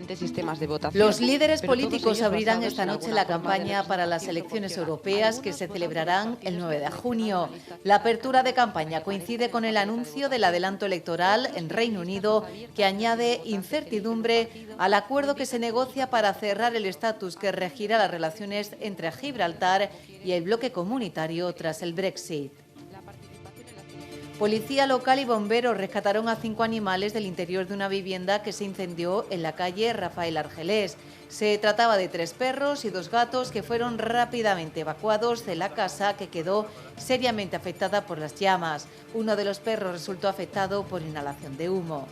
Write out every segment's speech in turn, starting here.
diferentes sistemas de votación. Los líderes políticos abrirán esta noche la campaña para las elecciones europeas que se celebrarán el 9 de junio. La apertura de campaña coincide con el anuncio del adelanto electoral en Reino Unido, que añade incertidumbre al acuerdo que se negocia para cerrar el estatus que regirá las relaciones entre Gibraltar y el bloque comunitario tras el Brexit. Policía local y bomberos rescataron a 5 animales del interior de una vivienda que se incendió en la calle Rafael Argelés. Se trataba de 3 perros y 2 gatos que fueron rápidamente evacuados de la casa, que quedó seriamente afectada por las llamas. Uno de los perros resultó afectado por inhalación de humo.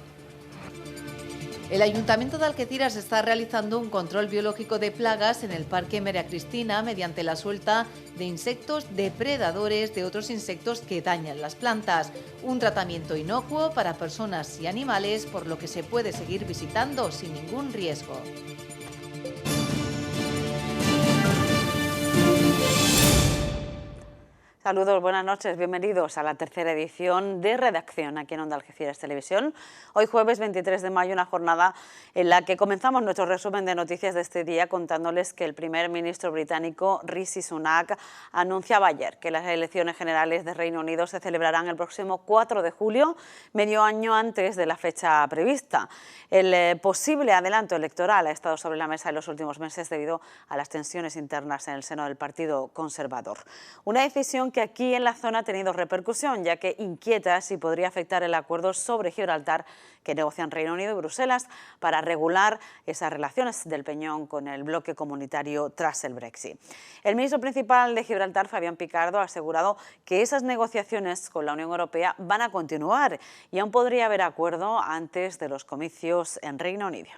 El Ayuntamiento de Algeciras está realizando un control biológico de plagas en el Parque María Cristina mediante la suelta de insectos depredadores de otros insectos que dañan las plantas. Un tratamiento inocuo para personas y animales, por lo que se puede seguir visitando sin ningún riesgo. Saludos, buenas noches, bienvenidos a la tercera edición de Redacción aquí en Onda Algeciras Televisión. Hoy jueves 23 de mayo, una jornada en la que comenzamos nuestro resumen de noticias de este día contándoles que el primer ministro británico Rishi Sunak anunciaba ayer que las elecciones generales de Reino Unido se celebrarán el próximo 4 de julio, medio año antes de la fecha prevista. El posible adelanto electoral ha estado sobre la mesa en los últimos meses debido a las tensiones internas en el seno del Partido Conservador. Una decisión que aquí en la zona ha tenido repercusión, ya que inquieta si podría afectar el acuerdo sobre Gibraltar que negocian Reino Unido y Bruselas para regular esas relaciones del Peñón con el bloque comunitario tras el Brexit. El ministro principal de Gibraltar, Fabián Picardo, ha asegurado que esas negociaciones con la Unión Europea van a continuar y aún podría haber acuerdo antes de los comicios en Reino Unido.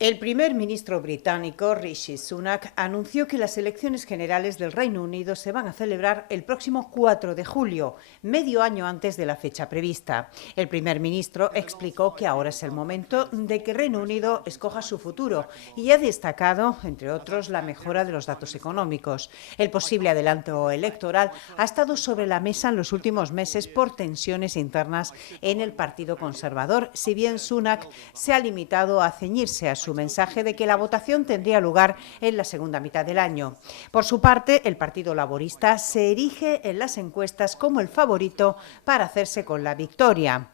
El primer ministro británico, Rishi Sunak, anunció que las elecciones generales del Reino Unido se van a celebrar el próximo 4 de julio, medio año antes de la fecha prevista. El primer ministro explicó que ahora es el momento de que Reino Unido escoja su futuro y ha destacado, entre otros, la mejora de los datos económicos. El posible adelanto electoral ha estado sobre la mesa en los últimos meses por tensiones internas en el Partido Conservador, si bien Sunak se ha limitado a ceñirse a su mensaje de que la votación tendría lugar en la segunda mitad del año. Por su parte, el Partido Laborista se erige en las encuestas como el favorito para hacerse con la victoria.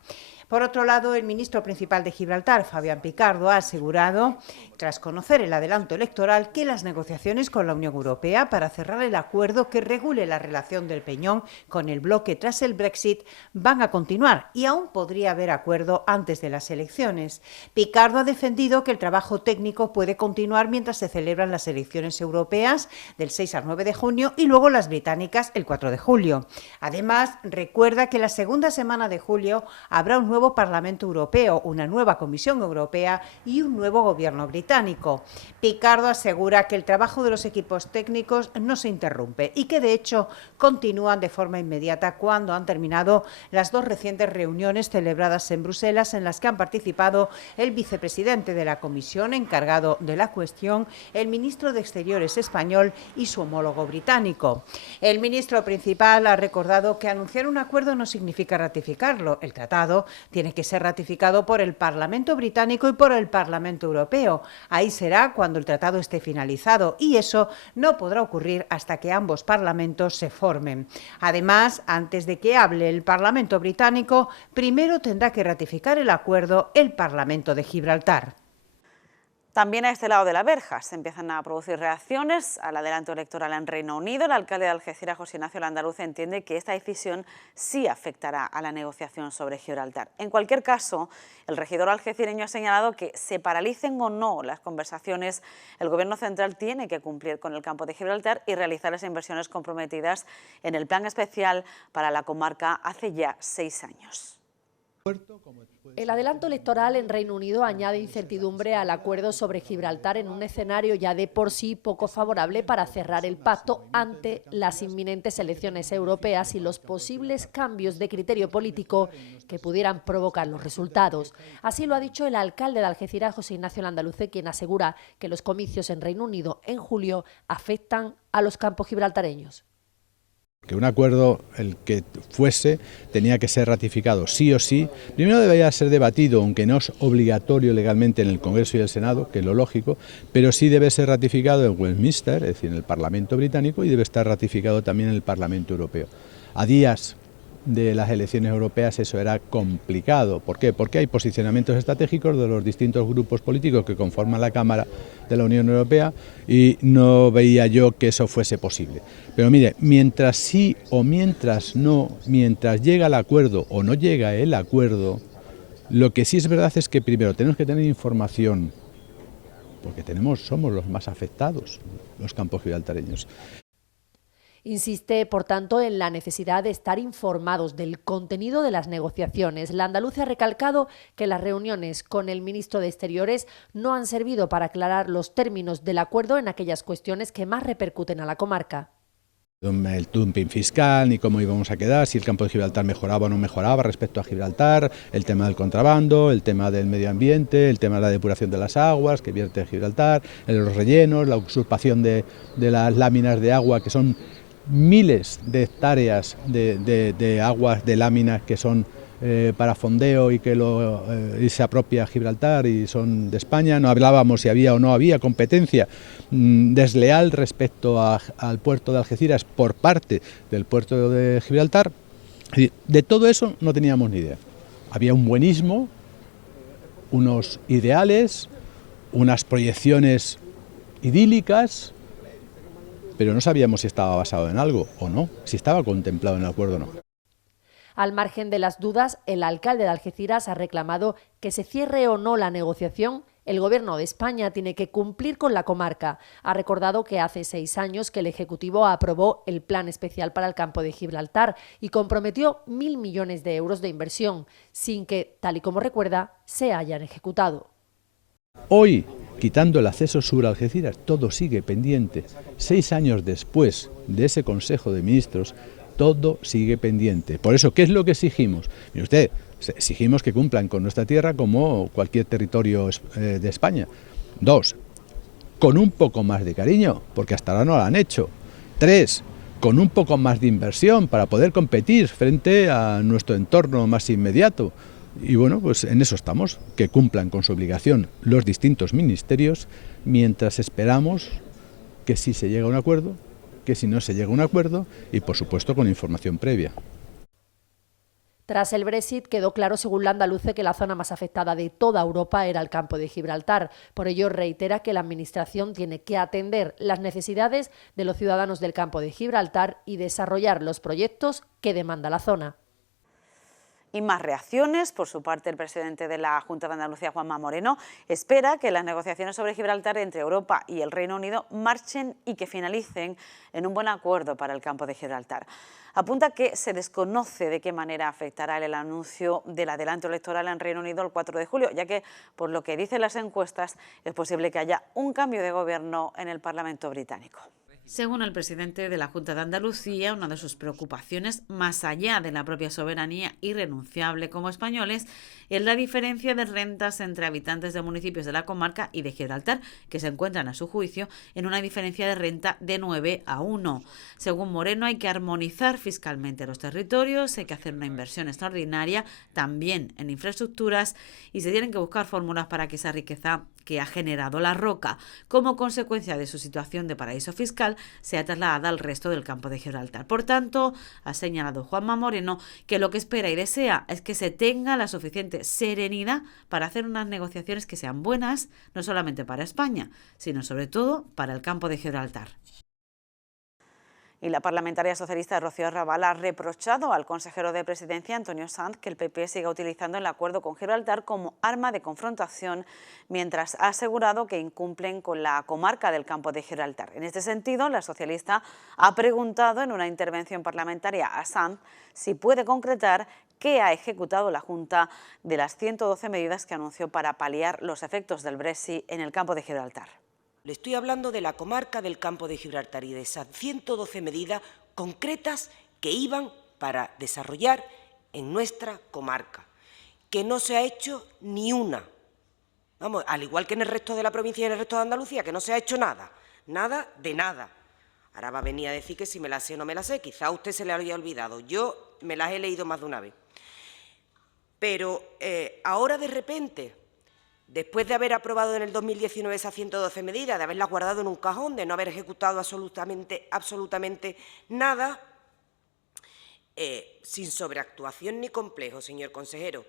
Por otro lado, el ministro principal de Gibraltar, Fabián Picardo, ha asegurado, tras conocer el adelanto electoral, que las negociaciones con la Unión Europea para cerrar el acuerdo que regule la relación del Peñón con el bloque tras el Brexit van a continuar y aún podría haber acuerdo antes de las elecciones. Picardo ha defendido que el trabajo técnico puede continuar mientras se celebran las elecciones europeas del 6 al 9 de junio y luego las británicas el 4 de julio. Además, recuerda que la segunda semana de julio habrá un nuevo Parlamento Europeo, una nueva Comisión Europea y un nuevo gobierno británico. Picardo asegura que el trabajo de los equipos técnicos no se interrumpe y que, de hecho, continúan de forma inmediata cuando han terminado las 2 recientes reuniones celebradas en Bruselas, en las que han participado el vicepresidente de la Comisión encargado de la cuestión, el ministro de Exteriores español y su homólogo británico. El ministro principal ha recordado que anunciar un acuerdo no significa ratificarlo. El tratado tiene que ser ratificado por el Parlamento británico y por el Parlamento europeo. Ahí será cuando el tratado esté finalizado y eso no podrá ocurrir hasta que ambos parlamentos se formen. Además, antes de que hable el Parlamento británico, primero tendrá que ratificar el acuerdo el Parlamento de Gibraltar. También a este lado de la verja se empiezan a producir reacciones al adelanto electoral en Reino Unido. El alcalde de Algeciras, José Ignacio Landaluz, entiende que esta decisión sí afectará a la negociación sobre Gibraltar. En cualquier caso, el regidor algecireño ha señalado que se paralicen o no las conversaciones, el Gobierno central tiene que cumplir con el campo de Gibraltar y realizar las inversiones comprometidas en el plan especial para la comarca hace ya 6 años. El adelanto electoral en Reino Unido añade incertidumbre al acuerdo sobre Gibraltar en un escenario ya de por sí poco favorable para cerrar el pacto ante las inminentes elecciones europeas y los posibles cambios de criterio político que pudieran provocar los resultados. Así lo ha dicho el alcalde de Algeciras, José Ignacio Landaluce, quien asegura que los comicios en Reino Unido en julio afectan a los campos gibraltareños. Que un acuerdo, el que fuese, tenía que ser ratificado sí o sí. Primero debería ser debatido, aunque no es obligatorio legalmente en el Congreso y el Senado, que es lo lógico, pero sí debe ser ratificado en Westminster, es decir, en el Parlamento británico, y debe estar ratificado también en el Parlamento Europeo. A días de las elecciones europeas eso era complicado. ¿Por qué? Porque hay posicionamientos estratégicos de los distintos grupos políticos que conforman la Cámara de la Unión Europea y no veía yo que eso fuese posible. Pero mire, mientras sí o mientras no, mientras llega el acuerdo o no llega el acuerdo, lo que sí es verdad es que primero tenemos que tener información, porque somos los más afectados, los campos gibraltareños. Insiste, por tanto, en la necesidad de estar informados del contenido de las negociaciones. La andaluza ha recalcado que las reuniones con el ministro de Exteriores no han servido para aclarar los términos del acuerdo en aquellas cuestiones que más repercuten a la comarca. El dumping fiscal, ni cómo íbamos a quedar, si el campo de Gibraltar mejoraba o no mejoraba respecto a Gibraltar, el tema del contrabando, el tema del medio ambiente, el tema de la depuración de las aguas que vierte Gibraltar, los rellenos, la usurpación de las láminas de agua, que son miles de hectáreas de aguas de láminas que son para fondeo y que y se apropia Gibraltar y son de España. No hablábamos si había o no había competencia desleal respecto al puerto de Algeciras por parte del puerto de Gibraltar. De todo eso no teníamos ni idea. Había un buenismo, unos ideales, unas proyecciones idílicas, pero no sabíamos si estaba basado en algo o no, si estaba contemplado en el acuerdo o no. Al margen de las dudas, el alcalde de Algeciras ha reclamado que se cierre o no la negociación. El Gobierno de España tiene que cumplir con la comarca. Ha recordado que hace 6 años que el Ejecutivo aprobó el Plan Especial para el Campo de Gibraltar y comprometió 1.000 millones de euros de inversión, sin que, tal y como recuerda, se hayan ejecutado. Hoy, quitando el acceso sur a Algeciras, todo sigue pendiente. 6 años después de ese Consejo de Ministros, todo sigue pendiente. Por eso, ¿qué es lo que exigimos? Mire usted, exigimos que cumplan con nuestra tierra como cualquier territorio de España. 2, con un poco más de cariño, porque hasta ahora no lo han hecho. 3, con un poco más de inversión para poder competir frente a nuestro entorno más inmediato. Y bueno, pues en eso estamos, que cumplan con su obligación los distintos ministerios, mientras esperamos que si se llega a un acuerdo, que si no se llega a un acuerdo y, por supuesto, con información previa. Tras el Brexit quedó claro, según la andaluce, que la zona más afectada de toda Europa era el campo de Gibraltar. Por ello, reitera que la Administración tiene que atender las necesidades de los ciudadanos del campo de Gibraltar y desarrollar los proyectos que demanda la zona. Y más reacciones. Por su parte, el presidente de la Junta de Andalucía, Juanma Moreno, espera que las negociaciones sobre Gibraltar entre Europa y el Reino Unido marchen y que finalicen en un buen acuerdo para el campo de Gibraltar. Apunta que se desconoce de qué manera afectará el anuncio del adelanto electoral en Reino Unido el 4 de julio, ya que, por lo que dicen las encuestas, es posible que haya un cambio de gobierno en el Parlamento británico. Según el presidente de la Junta de Andalucía, una de sus preocupaciones, más allá de la propia soberanía irrenunciable como españoles, es la diferencia de rentas entre habitantes de municipios de la comarca y de Gibraltar, que se encuentran, a su juicio, en una diferencia de renta de 9-1. Según Moreno, hay que armonizar fiscalmente los territorios, hay que hacer una inversión extraordinaria, también en infraestructuras, y se tienen que buscar fórmulas para que esa riqueza que ha generado la roca como consecuencia de su situación de paraíso fiscal sea trasladada al resto del campo de Gibraltar. Por tanto, ha señalado Juanma Moreno que lo que espera y desea es que se tenga la suficiente serenidad para hacer unas negociaciones que sean buenas, no solamente para España, sino sobre todo para el campo de Gibraltar. Y la parlamentaria socialista Rocío Arrabal ha reprochado al consejero de Presidencia, Antonio Sanz, que el PP siga utilizando el acuerdo con Gibraltar como arma de confrontación, mientras ha asegurado que incumplen con la comarca del campo de Gibraltar. En este sentido, la socialista ha preguntado en una intervención parlamentaria a Sanz si puede concretar qué ha ejecutado la Junta de las 112 medidas que anunció para paliar los efectos del Brexit en el campo de Gibraltar. Le estoy hablando de la comarca del campo de Gibraltar y de esas 112 medidas concretas que iban para desarrollar en nuestra comarca, que no se ha hecho ni una. Vamos, al igual que en el resto de la provincia y en el resto de Andalucía, que no se ha hecho nada, nada de nada. Ahora va a venir a decir que si me las sé o no me las sé. Quizá a usted se le haya olvidado. Yo me las he leído más de una vez. Pero ahora, de repente, después de haber aprobado en el 2019 esas 112 medidas, de haberlas guardado en un cajón, de no haber ejecutado absolutamente nada, sin sobreactuación ni complejo, señor consejero,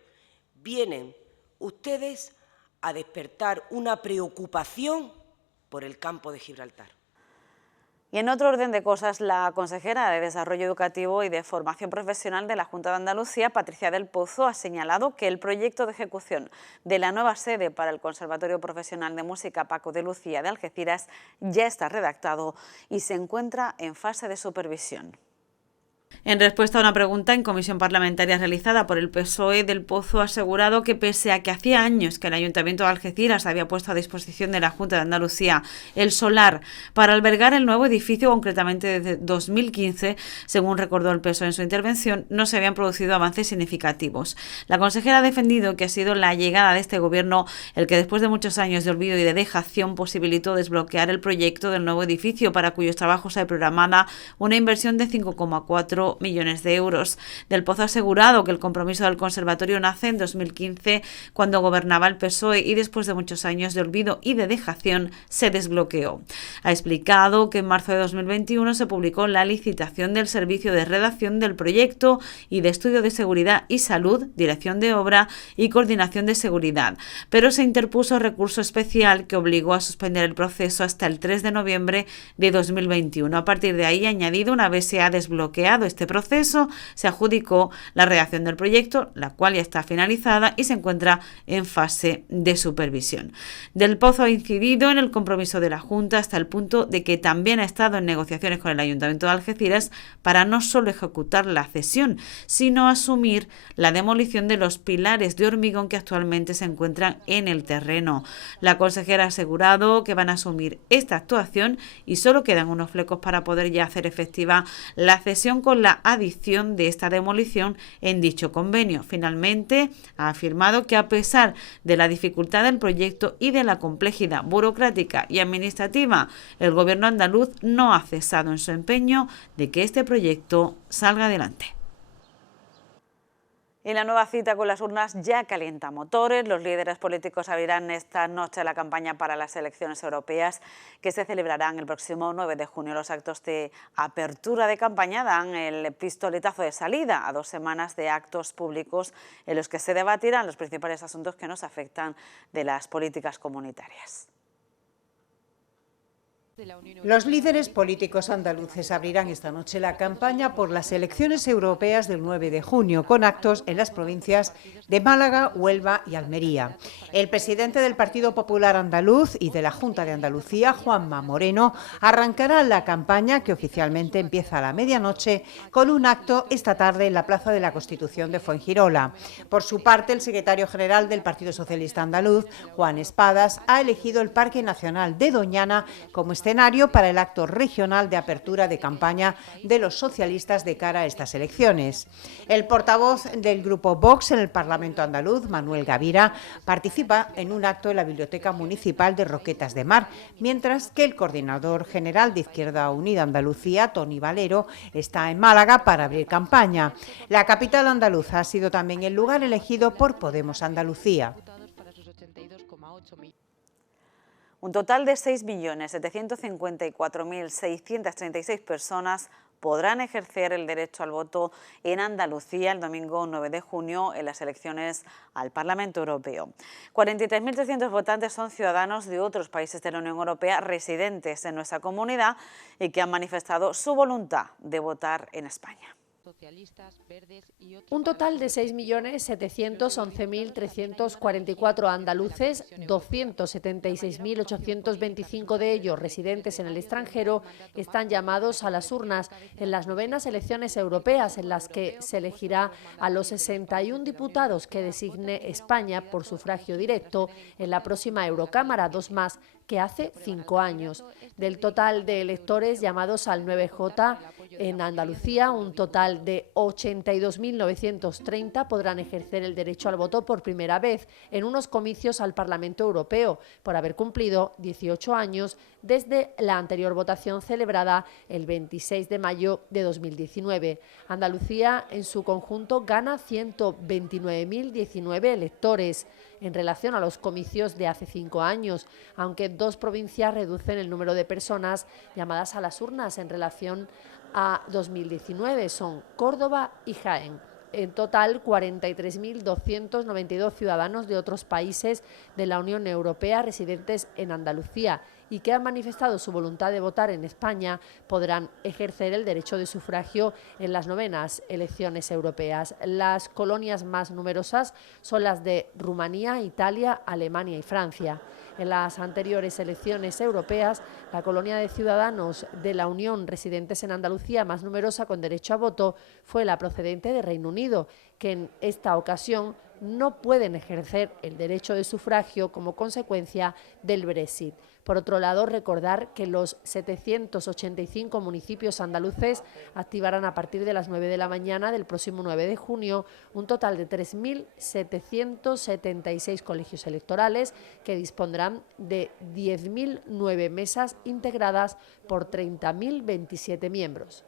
vienen ustedes a despertar una preocupación por el campo de Gibraltar. Y en otro orden de cosas, la consejera de Desarrollo Educativo y de Formación Profesional de la Junta de Andalucía, Patricia del Pozo, ha señalado que el proyecto de ejecución de la nueva sede para el Conservatorio Profesional de Música Paco de Lucía de Algeciras ya está redactado y se encuentra en fase de supervisión. En respuesta a una pregunta en comisión parlamentaria realizada por el PSOE, Del Pozo ha asegurado que pese a que hacía años que el Ayuntamiento de Algeciras había puesto a disposición de la Junta de Andalucía el solar para albergar el nuevo edificio, concretamente desde 2015, según recordó el PSOE en su intervención, no se habían producido avances significativos. La consejera ha defendido que ha sido la llegada de este gobierno el que después de muchos años de olvido y de dejación posibilitó desbloquear el proyecto del nuevo edificio, para cuyos trabajos hay programada una inversión de 5,4 millones de euros. Del Pozo ha asegurado que el compromiso del conservatorio nace en 2015, cuando gobernaba el PSOE, y después de muchos años de olvido y de dejación se desbloqueó. Ha explicado que en marzo de 2021 se publicó la licitación del servicio de redacción del proyecto y de estudio de seguridad y salud, dirección de obra y coordinación de seguridad, pero se interpuso recurso especial que obligó a suspender el proceso hasta el 3 de noviembre de 2021. A partir de ahí, ha añadido, una vez se ha desbloqueado este proceso, se adjudicó la redacción del proyecto, la cual ya está finalizada y se encuentra en fase de supervisión. Del Pozo ha incidido en el compromiso de la Junta hasta el punto de que también ha estado en negociaciones con el Ayuntamiento de Algeciras para no solo ejecutar la cesión, sino asumir la demolición de los pilares de hormigón que actualmente se encuentran en el terreno. La consejera ha asegurado que van a asumir esta actuación y solo quedan unos flecos para poder ya hacer efectiva la cesión, con la adición de esta demolición en dicho convenio. Finalmente, ha afirmado que a pesar de la dificultad del proyecto y de la complejidad burocrática y administrativa, el Gobierno andaluz no ha cesado en su empeño de que este proyecto salga adelante. Y la nueva cita con las urnas ya calienta motores. Los líderes políticos abrirán esta noche la campaña para las elecciones europeas, que se celebrarán el próximo 9 de junio. Los actos de apertura de campaña dan el pistoletazo de salida a 2 semanas de actos públicos en los que se debatirán los principales asuntos que nos afectan de las políticas comunitarias. Los líderes políticos andaluces abrirán esta noche la campaña por las elecciones europeas del 9 de junio, con actos en las provincias de Málaga, Huelva y Almería. El presidente del Partido Popular Andaluz y de la Junta de Andalucía, Juanma Moreno, arrancará la campaña, que oficialmente empieza a la medianoche, con un acto esta tarde en la Plaza de la Constitución de Fuengirola. Por su parte, el secretario general del Partido Socialista Andaluz, Juan Espadas, ha elegido el Parque Nacional de Doñana como escenario para el acto regional de apertura de campaña de los socialistas de cara a estas elecciones. El portavoz del grupo Vox en el Parlamento andaluz, Manuel Gavira, participa en un acto en la Biblioteca Municipal de Roquetas de Mar, mientras que el coordinador general de Izquierda Unida Andalucía, Toni Valero, está en Málaga para abrir campaña. La capital andaluza ha sido también el lugar elegido por Podemos Andalucía. Un total de 6.754.636 personas podrán ejercer el derecho al voto en Andalucía el domingo 9 de junio en las elecciones al Parlamento Europeo. 43.300 votantes son ciudadanos de otros países de la Unión Europea residentes en nuestra comunidad y que han manifestado su voluntad de votar en España. Un total de 6.711.344 andaluces, 276.825 de ellos residentes en el extranjero, están llamados a las urnas en las 9º elecciones europeas, en las que se elegirá a los 61 diputados que designe España por sufragio directo en la próxima Eurocámara, 2 más que hace 5 años. Del total de electores llamados al 9J en Andalucía, un total total de 82.930 podrán ejercer el derecho al voto por primera vez en unos comicios al Parlamento Europeo, por haber cumplido 18 años desde la anterior votación celebrada el 26 de mayo de 2019. Andalucía, en su conjunto, gana 129.019 electores en relación a los comicios de hace 5 años, aunque 2 provincias reducen el número de personas llamadas a las urnas en relación a 2019, son Córdoba y Jaén. En total, 43.292 ciudadanos de otros países de la Unión Europea residentes en Andalucía y que han manifestado su voluntad de votar en España podrán ejercer el derecho de sufragio en las 9º elecciones europeas. Las colonias más numerosas son las de Rumanía, Italia, Alemania y Francia. En las anteriores elecciones europeas, la colonia de ciudadanos de la Unión residentes en Andalucía más numerosa con derecho a voto fue la procedente de Reino Unido, que en esta ocasión no pueden ejercer el derecho de sufragio como consecuencia del Brexit. Por otro lado, recordar que los 785 municipios andaluces activarán a partir de las 9 de la mañana del próximo 9 de junio un total de 3.776 colegios electorales que dispondrán de 10.009 mesas integradas por 30.027 miembros.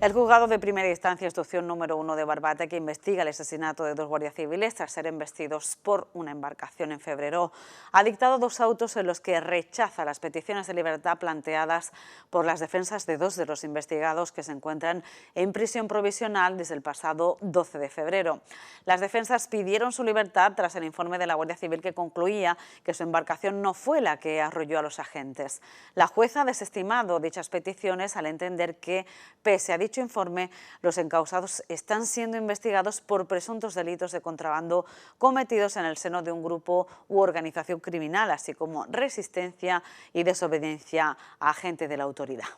El juzgado de primera instancia, instrucción número 1 de Barbate, que investiga el asesinato de 2 guardias civiles tras ser embestidos por una embarcación en febrero, ha dictado 2 autos en los que rechaza las peticiones de libertad planteadas por las defensas de 2 de los investigados que se encuentran en prisión provisional desde el pasado 12 de febrero. Las defensas pidieron su libertad tras el informe de la Guardia Civil que concluía que su embarcación no fue la que arrolló a los agentes. La jueza ha desestimado dichas peticiones al entender que, pese a dicho informe, los encausados están siendo investigados por presuntos delitos de contrabando cometidos en el seno de un grupo u organización criminal, así como resistencia y desobediencia a agente de la autoridad.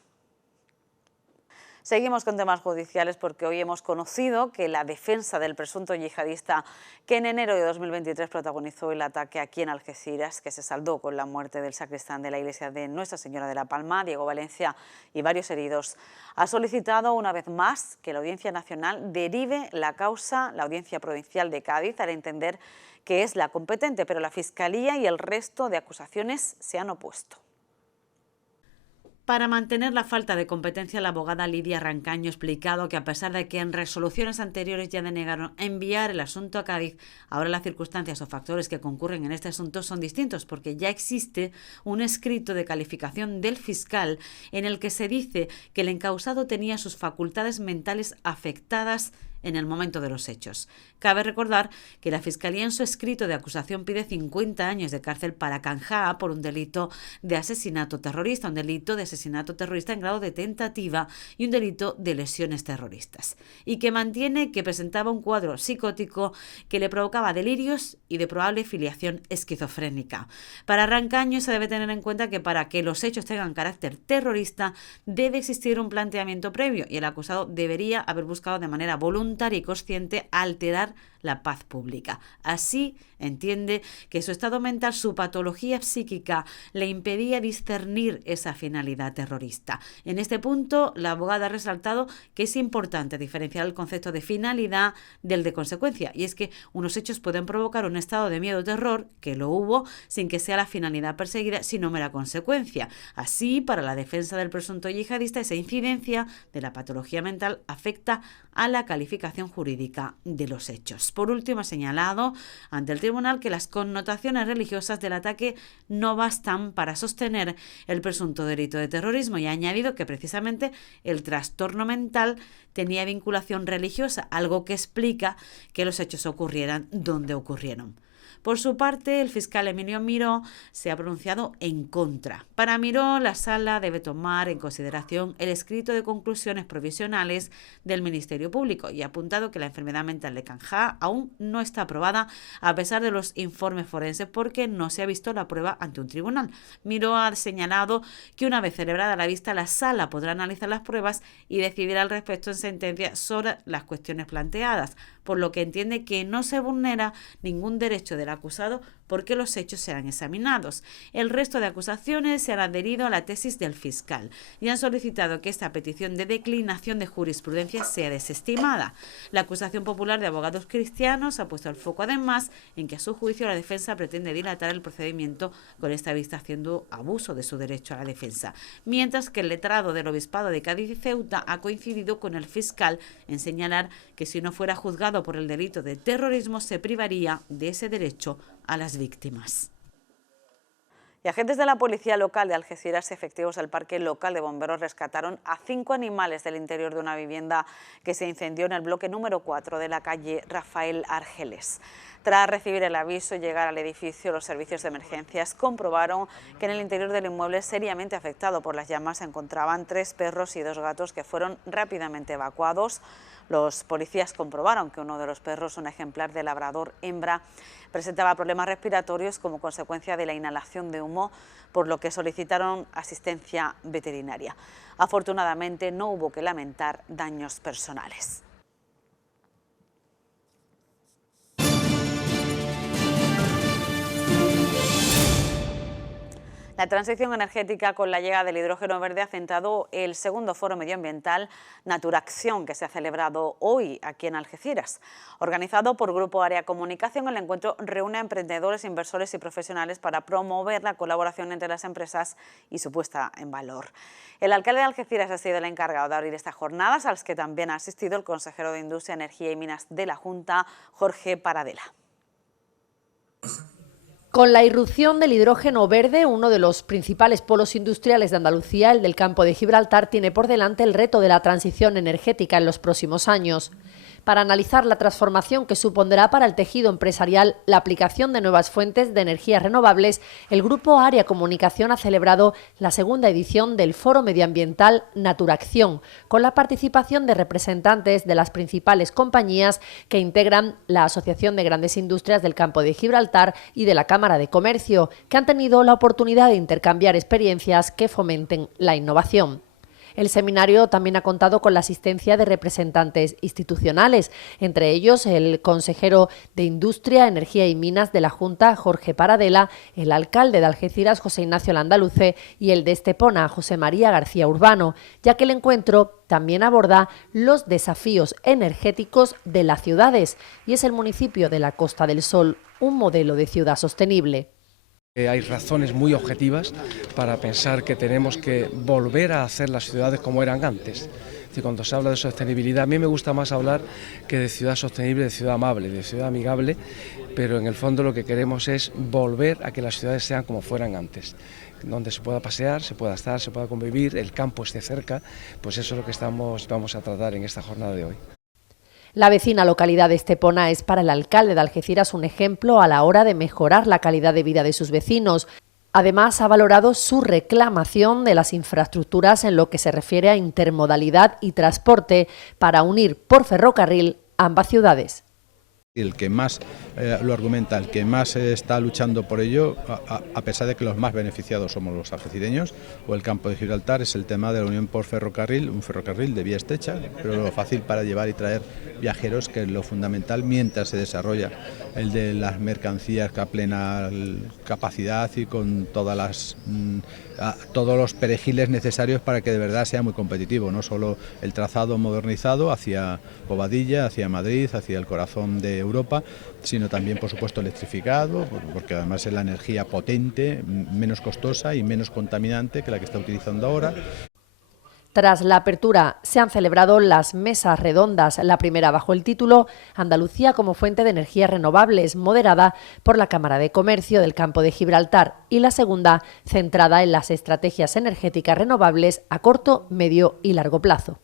Seguimos con temas judiciales porque hoy hemos conocido que la defensa del presunto yihadista que en enero de 2023 protagonizó el ataque aquí en Algeciras, que se saldó con la muerte del sacristán de la iglesia de Nuestra Señora de la Palma, Diego Valencia, y varios heridos, ha solicitado una vez más que la Audiencia Nacional derive la causa, la Audiencia Provincial de Cádiz, al entender que es la competente, pero la Fiscalía y el resto de acusaciones se han opuesto. Para mantener la falta de competencia, la abogada Lidia Rancaño ha explicado que a pesar de que en resoluciones anteriores ya denegaron enviar el asunto a Cádiz, ahora las circunstancias o factores que concurren en este asunto son distintos porque ya existe un escrito de calificación del fiscal en el que se dice que el encausado tenía sus facultades mentales afectadas en el momento de los hechos. Cabe recordar que la Fiscalía en su escrito de acusación pide 50 años de cárcel para Canjaa por un delito de asesinato terrorista, un delito de asesinato terrorista en grado de tentativa y un delito de lesiones terroristas, y que mantiene que presentaba un cuadro psicótico que le provocaba delirios y de probable filiación esquizofrénica. Para Rancaño se debe tener en cuenta que para que los hechos tengan carácter terrorista debe existir un planteamiento previo y el acusado debería haber buscado de manera voluntaria y consciente alterar la paz pública. Así entiende que su estado mental, su patología psíquica, le impedía discernir esa finalidad terrorista. En este punto, la abogada ha resaltado que es importante diferenciar el concepto de finalidad del de consecuencia, y es que unos hechos pueden provocar un estado de miedo o terror, que lo hubo, sin que sea la finalidad perseguida, sino mera consecuencia. Así, para la defensa del presunto yihadista, esa incidencia de la patología mental afecta a la calificación jurídica de los hechos. Por último, ha señalado ante el tribunal que las connotaciones religiosas del ataque no bastan para sostener el presunto delito de terrorismo y ha añadido que precisamente el trastorno mental tenía vinculación religiosa, algo que explica que los hechos ocurrieran donde ocurrieron. Por su parte, el fiscal Emilio Miró se ha pronunciado en contra. Para Miró, la sala debe tomar en consideración el escrito de conclusiones provisionales del Ministerio Público y ha apuntado que la enfermedad mental de Canjaa aún no está aprobada a pesar de los informes forenses porque no se ha visto la prueba ante un tribunal. Miró ha señalado que una vez celebrada la vista, la sala podrá analizar las pruebas y decidir al respecto en sentencia sobre las cuestiones planteadas. por lo que entiende que no se vulnera ningún derecho del acusado porque los hechos serán examinados. El resto de acusaciones se han adherido a la tesis del fiscal y han solicitado que esta petición de declinación de jurisprudencia sea desestimada. La acusación popular de abogados cristianos ha puesto el foco además en que a su juicio la defensa pretende dilatar el procedimiento con esta vista haciendo abuso de su derecho a la defensa, mientras que el letrado del Obispado de Cádiz y Ceuta ha coincidido con el fiscal en señalar que si no fuera juzgado por el delito de terrorismo se privaría de ese derecho a las víctimas. Y agentes de la policía local de Algeciras y efectivos del parque local de bomberos rescataron a 5 animales del interior de una vivienda que se incendió en el bloque número 4 de la calle Rafael Argeles. Tras recibir el aviso y llegar al edificio, los servicios de emergencias comprobaron que en el interior del inmueble seriamente afectado por las llamas se encontraban 3 perros y 2 gatos que fueron rápidamente evacuados. Los policías comprobaron que uno de los perros, un ejemplar de labrador hembra, presentaba problemas respiratorios como consecuencia de la inhalación de humo, por lo que solicitaron asistencia veterinaria. Afortunadamente no hubo que lamentar daños personales. La transición energética con la llegada del hidrógeno verde ha centrado el segundo foro medioambiental Naturacción, que se ha celebrado hoy aquí en Algeciras. Organizado por Grupo Área Comunicación, el encuentro reúne a emprendedores, inversores y profesionales para promover la colaboración entre las empresas y su puesta en valor. El alcalde de Algeciras ha sido el encargado de abrir estas jornadas, a las que también ha asistido el consejero de Industria, Energía y Minas de la Junta, Jorge Paradela. Con la irrupción del hidrógeno verde, uno de los principales polos industriales de Andalucía, el del Campo de Gibraltar, tiene por delante el reto de la transición energética en los próximos años. Para analizar la transformación que supondrá para el tejido empresarial la aplicación de nuevas fuentes de energías renovables, el Grupo Área Comunicación ha celebrado la segunda edición del Foro Medioambiental Naturacción, con la participación de representantes de las principales compañías que integran la Asociación de Grandes Industrias del Campo de Gibraltar y de la Cámara de Comercio, que han tenido la oportunidad de intercambiar experiencias que fomenten la innovación. El seminario también ha contado con la asistencia de representantes institucionales, entre ellos el consejero de Industria, Energía y Minas de la Junta, Jorge Paradela, el alcalde de Algeciras, José Ignacio Landaluce, y el de Estepona, José María García Urbano, ya que el encuentro también aborda los desafíos energéticos de las ciudades y es el municipio de la Costa del Sol un modelo de ciudad sostenible. Hay razones muy objetivas para pensar que tenemos que volver a hacer las ciudades como eran antes. Cuando se habla de sostenibilidad, a mí me gusta más hablar que de ciudad sostenible, de ciudad amable, de ciudad amigable, pero en el fondo lo que queremos es volver a que las ciudades sean como fueran antes, donde se pueda pasear, se pueda estar, se pueda convivir, el campo esté cerca, pues eso es lo que vamos a tratar en esta jornada de hoy. La vecina localidad de Estepona es para el alcalde de Algeciras un ejemplo a la hora de mejorar la calidad de vida de sus vecinos. Además, ha valorado su reclamación de las infraestructuras en lo que se refiere a intermodalidad y transporte para unir por ferrocarril ambas ciudades. El que más lo argumenta, el que más está luchando por ello, a pesar de que los más beneficiados somos los algecireños o el Campo de Gibraltar, es el tema de la unión por ferrocarril, un ferrocarril de vía estrecha, pero lo fácil para llevar y traer viajeros, que es lo fundamental mientras se desarrolla el de las mercancías a plena capacidad y con todos los perejiles necesarios para que de verdad sea muy competitivo, no solo el trazado modernizado hacia Bobadilla, hacia Madrid, hacia el corazón de Europa, sino también, por supuesto, electrificado, porque además es la energía potente, menos costosa y menos contaminante que la que está utilizando ahora. Tras la apertura se han celebrado las mesas redondas, la primera bajo el título Andalucía como fuente de energías renovables, moderada por la Cámara de Comercio del Campo de Gibraltar, y la segunda centrada en las estrategias energéticas renovables a corto, medio y largo plazo.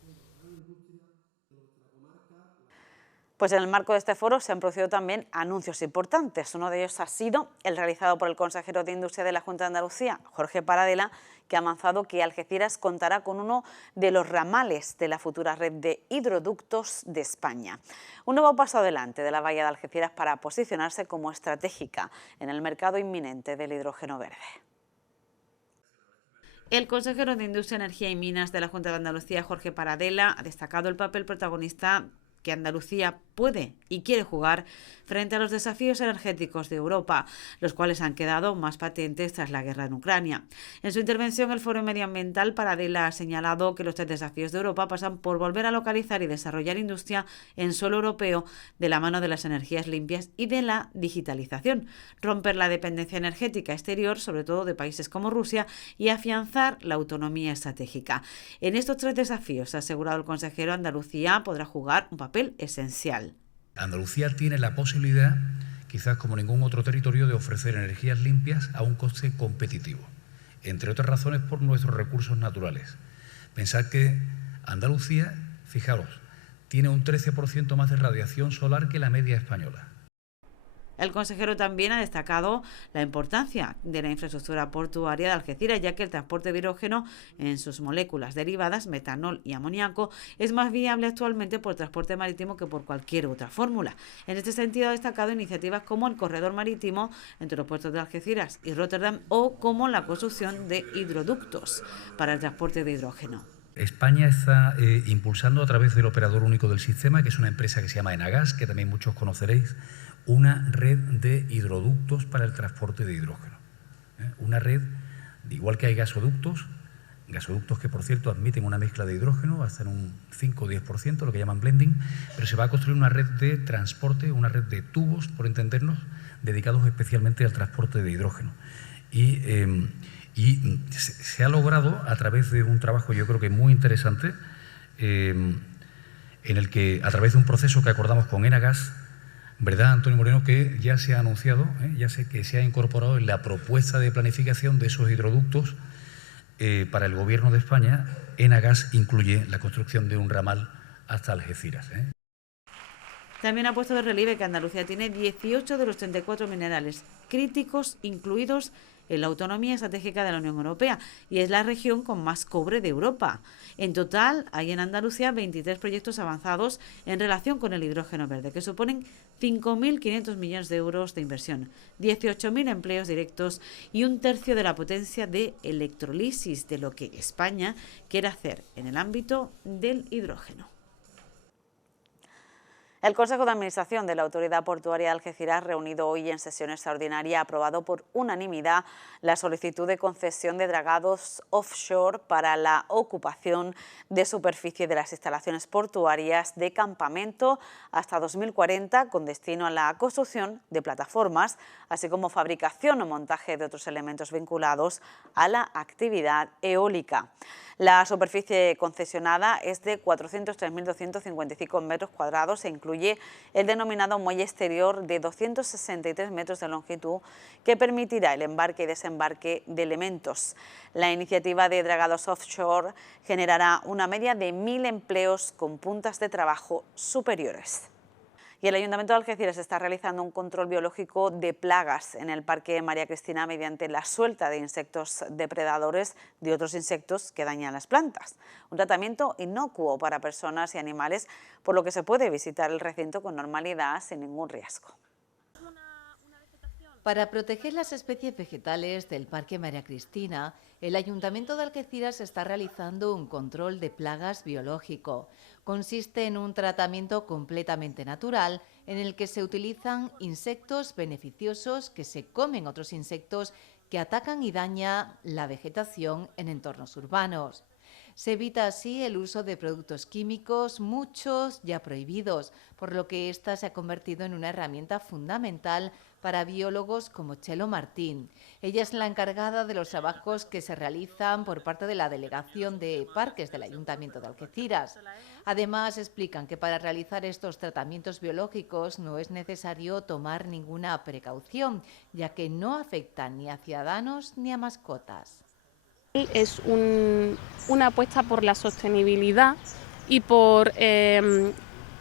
Pues en el marco de este foro se han producido también anuncios importantes. Uno de ellos ha sido el realizado por el consejero de Industria de la Junta de Andalucía, Jorge Paradela, que ha avanzado que Algeciras contará con uno de los ramales de la futura red de hidroductos de España. Un nuevo paso adelante de la bahía de Algeciras para posicionarse como estratégica en el mercado inminente del hidrógeno verde. El consejero de Industria, Energía y Minas de la Junta de Andalucía, Jorge Paradela, ha destacado el papel protagonista que Andalucía puede y quiere jugar frente a los desafíos energéticos de Europa, los cuales han quedado más patentes tras la guerra en Ucrania. En su intervención, el Foro Medioambiental Paradela ha señalado que los tres desafíos de Europa pasan por volver a localizar y desarrollar industria en suelo europeo de la mano de las energías limpias y de la digitalización, romper la dependencia energética exterior, sobre todo de países como Rusia, y afianzar la autonomía estratégica. En estos tres desafíos, ha asegurado el consejero, Andalucía podrá jugar un papel esencial. Andalucía tiene la posibilidad, quizás como ningún otro territorio, de ofrecer energías limpias a un coste competitivo, entre otras razones por nuestros recursos naturales. Pensad que Andalucía, fijaros, tiene un 13% más de radiación solar que la media española. El consejero también ha destacado la importancia de la infraestructura portuaria de Algeciras, ya que el transporte de hidrógeno en sus moléculas derivadas, metanol y amoníaco, es más viable actualmente por transporte marítimo que por cualquier otra fórmula. En este sentido, ha destacado iniciativas como el corredor marítimo entre los puertos de Algeciras y Rotterdam o como la construcción de hidroductos para el transporte de hidrógeno. España está impulsando a través del operador único del sistema, que es una empresa que se llama Enagas, que también muchos conoceréis, una red de hidroductos para el transporte de hidrógeno. Una red, igual que hay gasoductos que por cierto admiten una mezcla de hidrógeno hasta en un 5 o 10%, lo que llaman blending, pero se va a construir una red de transporte, una red de tubos, por entendernos, dedicados especialmente al transporte de hidrógeno. Y se ha logrado a través de un trabajo, yo creo que muy interesante, en el que a través de un proceso que acordamos con Enagas, ¿verdad, Antonio Moreno?, que ya se ha anunciado, ya sé que se ha incorporado en la propuesta de planificación de esos hidroductos para el Gobierno de España. Enagas incluye la construcción de un ramal hasta Algeciras. También ha puesto de relieve que Andalucía tiene 18 de los 34 minerales críticos incluidos en la autonomía estratégica de la Unión Europea y es la región con más cobre de Europa. En total, hay en Andalucía 23 proyectos avanzados en relación con el hidrógeno verde, que suponen 5.500 millones de euros de inversión, 18.000 empleos directos y un tercio de la potencia de electrolisis de lo que España quiere hacer en el ámbito del hidrógeno. El Consejo de Administración de la Autoridad Portuaria de Algeciras, reunido hoy en sesión extraordinaria, ha aprobado por unanimidad la solicitud de concesión de dragados offshore para la ocupación de superficie de las instalaciones portuarias de campamento hasta 2040, con destino a la construcción de plataformas, así como fabricación o montaje de otros elementos vinculados a la actividad eólica. La superficie concesionada es de 403.255 metros cuadrados e incluye el denominado muelle exterior de 263 metros de longitud que permitirá el embarque y desembarque de elementos. La iniciativa de dragados offshore generará una media de 1.000 empleos con puntas de trabajo superiores. Y el Ayuntamiento de Algeciras está realizando un control biológico de plagas en el Parque María Cristina mediante la suelta de insectos depredadores de otros insectos que dañan las plantas. Un tratamiento inocuo para personas y animales, por lo que se puede visitar el recinto con normalidad sin ningún riesgo. Para proteger las especies vegetales del Parque María Cristina, el Ayuntamiento de Algeciras está realizando un control de plagas biológico. Consiste en un tratamiento completamente natural en el que se utilizan insectos beneficiosos que se comen otros insectos que atacan y dañan la vegetación en entornos urbanos. Se evita así el uso de productos químicos, muchos ya prohibidos, por lo que esta se ha convertido en una herramienta fundamental para biólogos como Chelo Martín. Ella es la encargada de los trabajos que se realizan por parte de la Delegación de Parques del Ayuntamiento de Algeciras. Además, explican que para realizar estos tratamientos biológicos no es necesario tomar ninguna precaución, ya que no afectan ni a ciudadanos ni a mascotas. Es una apuesta por la sostenibilidad y por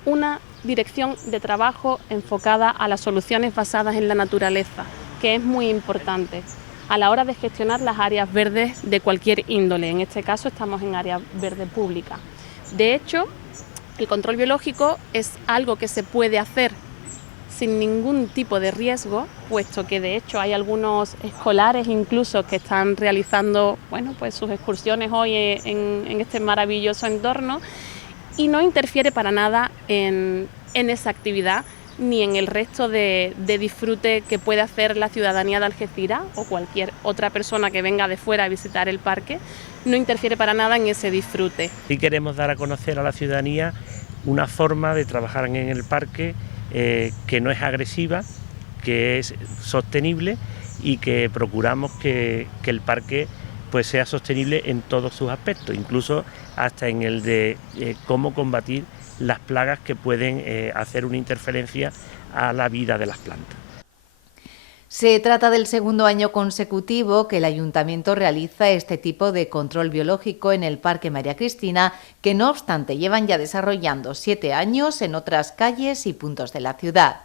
una dirección de trabajo enfocada a las soluciones basadas en la naturaleza, que es muy importante a la hora de gestionar las áreas verdes de cualquier índole. En este caso estamos en área verde pública. De hecho, el control biológico es algo que se puede hacer sin ningún tipo de riesgo, puesto que de hecho hay algunos escolares incluso que están realizando pues sus excursiones hoy en este maravilloso entorno y no interfiere para nada en en esa actividad ni en el resto de disfrute que puede hacer la ciudadanía de Algeciras o cualquier otra persona que venga de fuera a visitar el parque. No interfiere para nada en ese disfrute. Sí queremos dar a conocer a la ciudadanía una forma de trabajar en el parque que no es agresiva, que es sostenible y que procuramos que el parque pues sea sostenible en todos sus aspectos, incluso hasta en el de cómo combatir las plagas que pueden hacer una interferencia a la vida de las plantas. Se trata del segundo año consecutivo que el Ayuntamiento realiza este tipo de control biológico en el Parque María Cristina, que no obstante llevan ya desarrollando 7 años en otras calles y puntos de la ciudad.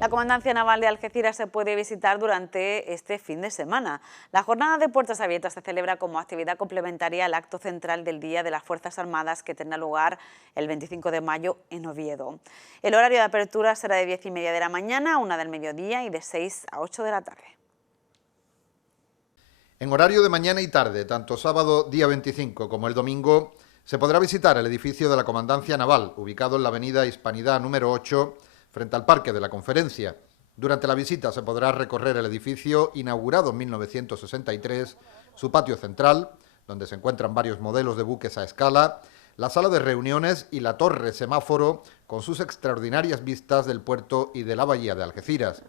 La Comandancia Naval de Algeciras se puede visitar durante este fin de semana. La jornada de puertas abiertas se celebra como actividad complementaria al acto central del Día de las Fuerzas Armadas que tendrá lugar el 25 de mayo en Oviedo. El horario de apertura será de 10:30 de la mañana a 1 del mediodía y de 6 a 8 de la tarde. En horario de mañana y tarde, tanto sábado día 25 como el domingo, se podrá visitar el edificio de la Comandancia Naval, ubicado en la avenida Hispanidad número 8, frente al Parque de la Conferencia. Durante la visita se podrá recorrer el edificio, inaugurado en 1963, su patio central, donde se encuentran varios modelos de buques a escala, la sala de reuniones y la torre semáforo, con sus extraordinarias vistas del puerto y de la bahía de Algeciras.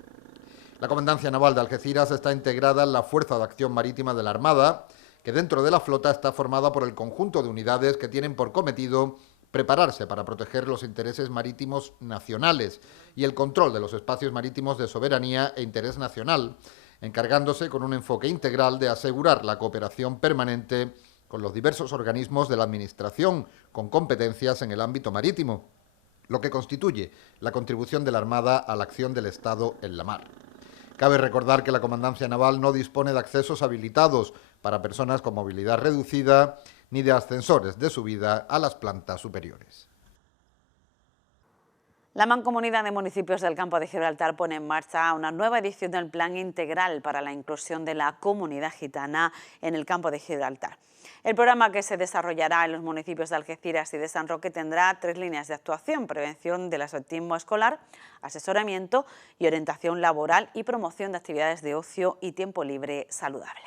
La Comandancia Naval de Algeciras está integrada en la Fuerza de Acción Marítima de la Armada, que dentro de la flota está formada por el conjunto de unidades que tienen por cometido prepararse para proteger los intereses marítimos nacionales y el control de los espacios marítimos de soberanía e interés nacional, encargándose con un enfoque integral de asegurar la cooperación permanente con los diversos organismos de la Administración con competencias en el ámbito marítimo, lo que constituye la contribución de la Armada a la acción del Estado en la mar. Cabe recordar que la Comandancia Naval no dispone de accesos habilitados para personas con movilidad reducida ni de ascensores de subida a las plantas superiores. La Mancomunidad de Municipios del Campo de Gibraltar pone en marcha una nueva edición del Plan Integral para la Inclusión de la Comunidad Gitana en el Campo de Gibraltar. El programa, que se desarrollará en los municipios de Algeciras y de San Roque, tendrá 3 líneas de actuación: prevención del absentismo escolar, asesoramiento y orientación laboral y promoción de actividades de ocio y tiempo libre saludable.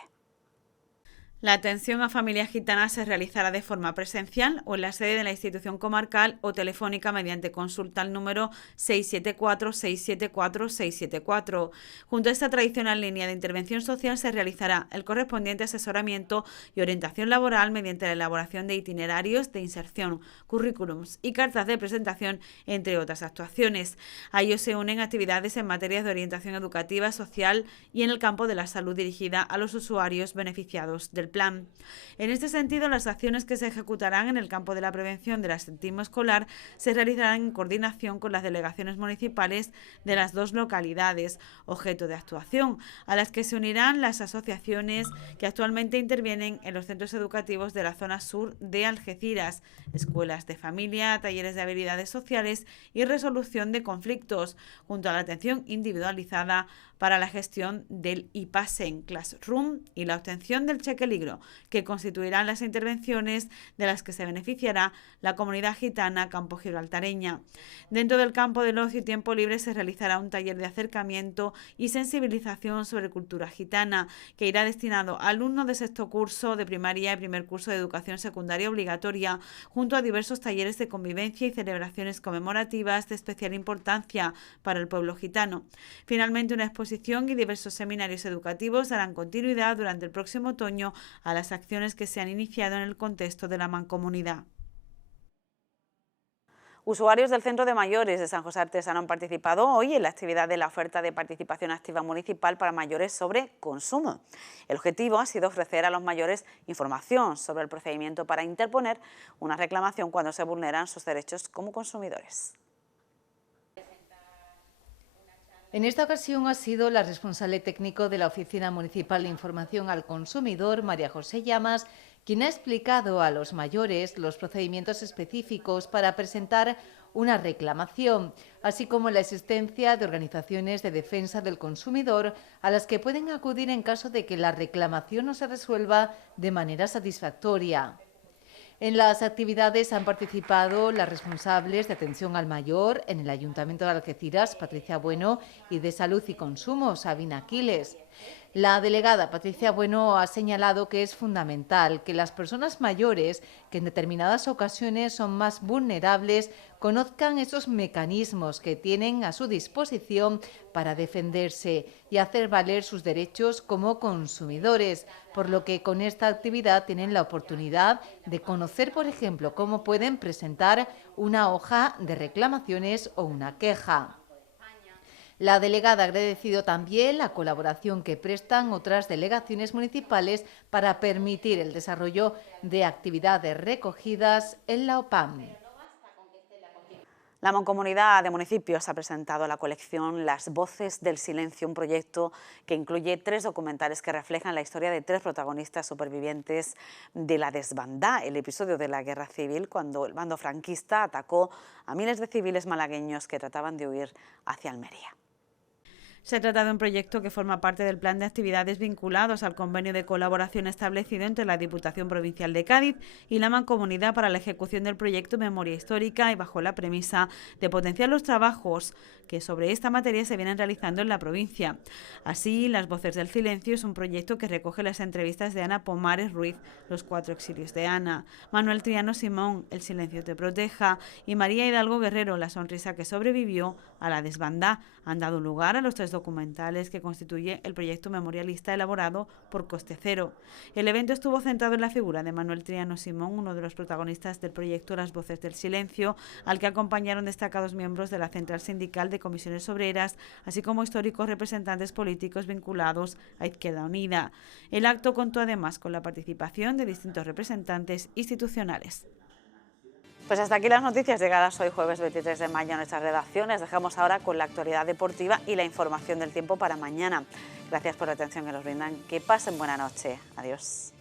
La atención a familias gitanas se realizará de forma presencial o en la sede de la institución comarcal o telefónica mediante consulta al número 674-674-674. Junto a esta tradicional línea de intervención social se realizará el correspondiente asesoramiento y orientación laboral mediante la elaboración de itinerarios de inserción, currículums y cartas de presentación, entre otras actuaciones. A ello se unen actividades en materias de orientación educativa, social y en el campo de la salud dirigida a los usuarios beneficiados del plan. En este sentido, las acciones que se ejecutarán en el campo de la prevención del absentismo escolar se realizarán en coordinación con las delegaciones municipales de las 2 localidades, objeto de actuación, a las que se unirán las asociaciones que actualmente intervienen en los centros educativos de la zona sur de Algeciras, escuelas de familia, talleres de habilidades sociales y resolución de conflictos, junto a la atención individualizada para la gestión del iPassen Classroom y la obtención del cheque ligro, que constituirán las intervenciones de las que se beneficiará la comunidad gitana campo-gibraltareña. Dentro del campo del ocio y tiempo libre se realizará un taller de acercamiento y sensibilización sobre cultura gitana, que irá destinado a alumnos de 6º curso de primaria y primer curso de educación secundaria obligatoria, junto a diversos talleres de convivencia y celebraciones conmemorativas de especial importancia para el pueblo gitano. Finalmente, una exposición y diversos seminarios educativos darán continuidad durante el próximo otoño a las acciones que se han iniciado en el contexto de la mancomunidad. Usuarios del Centro de Mayores de San José Artesano han participado hoy en la actividad de la oferta de participación activa municipal para mayores sobre consumo. El objetivo ha sido ofrecer a los mayores información sobre el procedimiento para interponer una reclamación cuando se vulneran sus derechos como consumidores. En esta ocasión ha sido la responsable técnico de la Oficina Municipal de Información al Consumidor, María José Llamas, quien ha explicado a los mayores los procedimientos específicos para presentar una reclamación, así como la existencia de organizaciones de defensa del consumidor a las que pueden acudir en caso de que la reclamación no se resuelva de manera satisfactoria. En las actividades han participado las responsables de Atención al Mayor en el Ayuntamiento de Algeciras, Patricia Bueno, y de Salud y Consumo, Sabina Aquiles. La delegada Patricia Bueno ha señalado que es fundamental que las personas mayores, que en determinadas ocasiones son más vulnerables, conozcan esos mecanismos que tienen a su disposición para defenderse y hacer valer sus derechos como consumidores, por lo que con esta actividad tienen la oportunidad de conocer, por ejemplo, cómo pueden presentar una hoja de reclamaciones o una queja. La delegada ha agradecido también la colaboración que prestan otras delegaciones municipales para permitir el desarrollo de actividades recogidas en la OPAM. La Mancomunidad de Municipios ha presentado la colección Las Voces del Silencio, un proyecto que incluye 3 documentales que reflejan la historia de 3 protagonistas supervivientes de la desbandá, el episodio de la Guerra Civil, cuando el bando franquista atacó a miles de civiles malagueños que trataban de huir hacia Almería. Se trata de un proyecto que forma parte del plan de actividades vinculados al convenio de colaboración establecido entre la Diputación Provincial de Cádiz y la Mancomunidad para la ejecución del proyecto Memoria Histórica, y bajo la premisa de potenciar los trabajos que sobre esta materia se vienen realizando en la provincia. Así, Las Voces del Silencio es un proyecto que recoge las entrevistas de Ana Pomares Ruiz, Los 4 exilios de Ana, Manuel Triano Simón, El silencio te proteja, y María Hidalgo Guerrero, La sonrisa que sobrevivió a la desbandá. Han dado lugar a los 3 documentales que constituye el proyecto memorialista elaborado por Coste Cero. El evento estuvo centrado en la figura de Manuel Triano Simón, uno de los protagonistas del proyecto Las Voces del Silencio, al que acompañaron destacados miembros de la Central Sindical de Comisiones Obreras, así como históricos representantes políticos vinculados a Izquierda Unida. El acto contó además con la participación de distintos representantes institucionales. Pues hasta aquí las noticias llegadas hoy jueves 23 de mayo a nuestras redacciones. Dejamos ahora con la actualidad deportiva y la información del tiempo para mañana. Gracias por la atención que nos brindan. Que pasen buena noche. Adiós.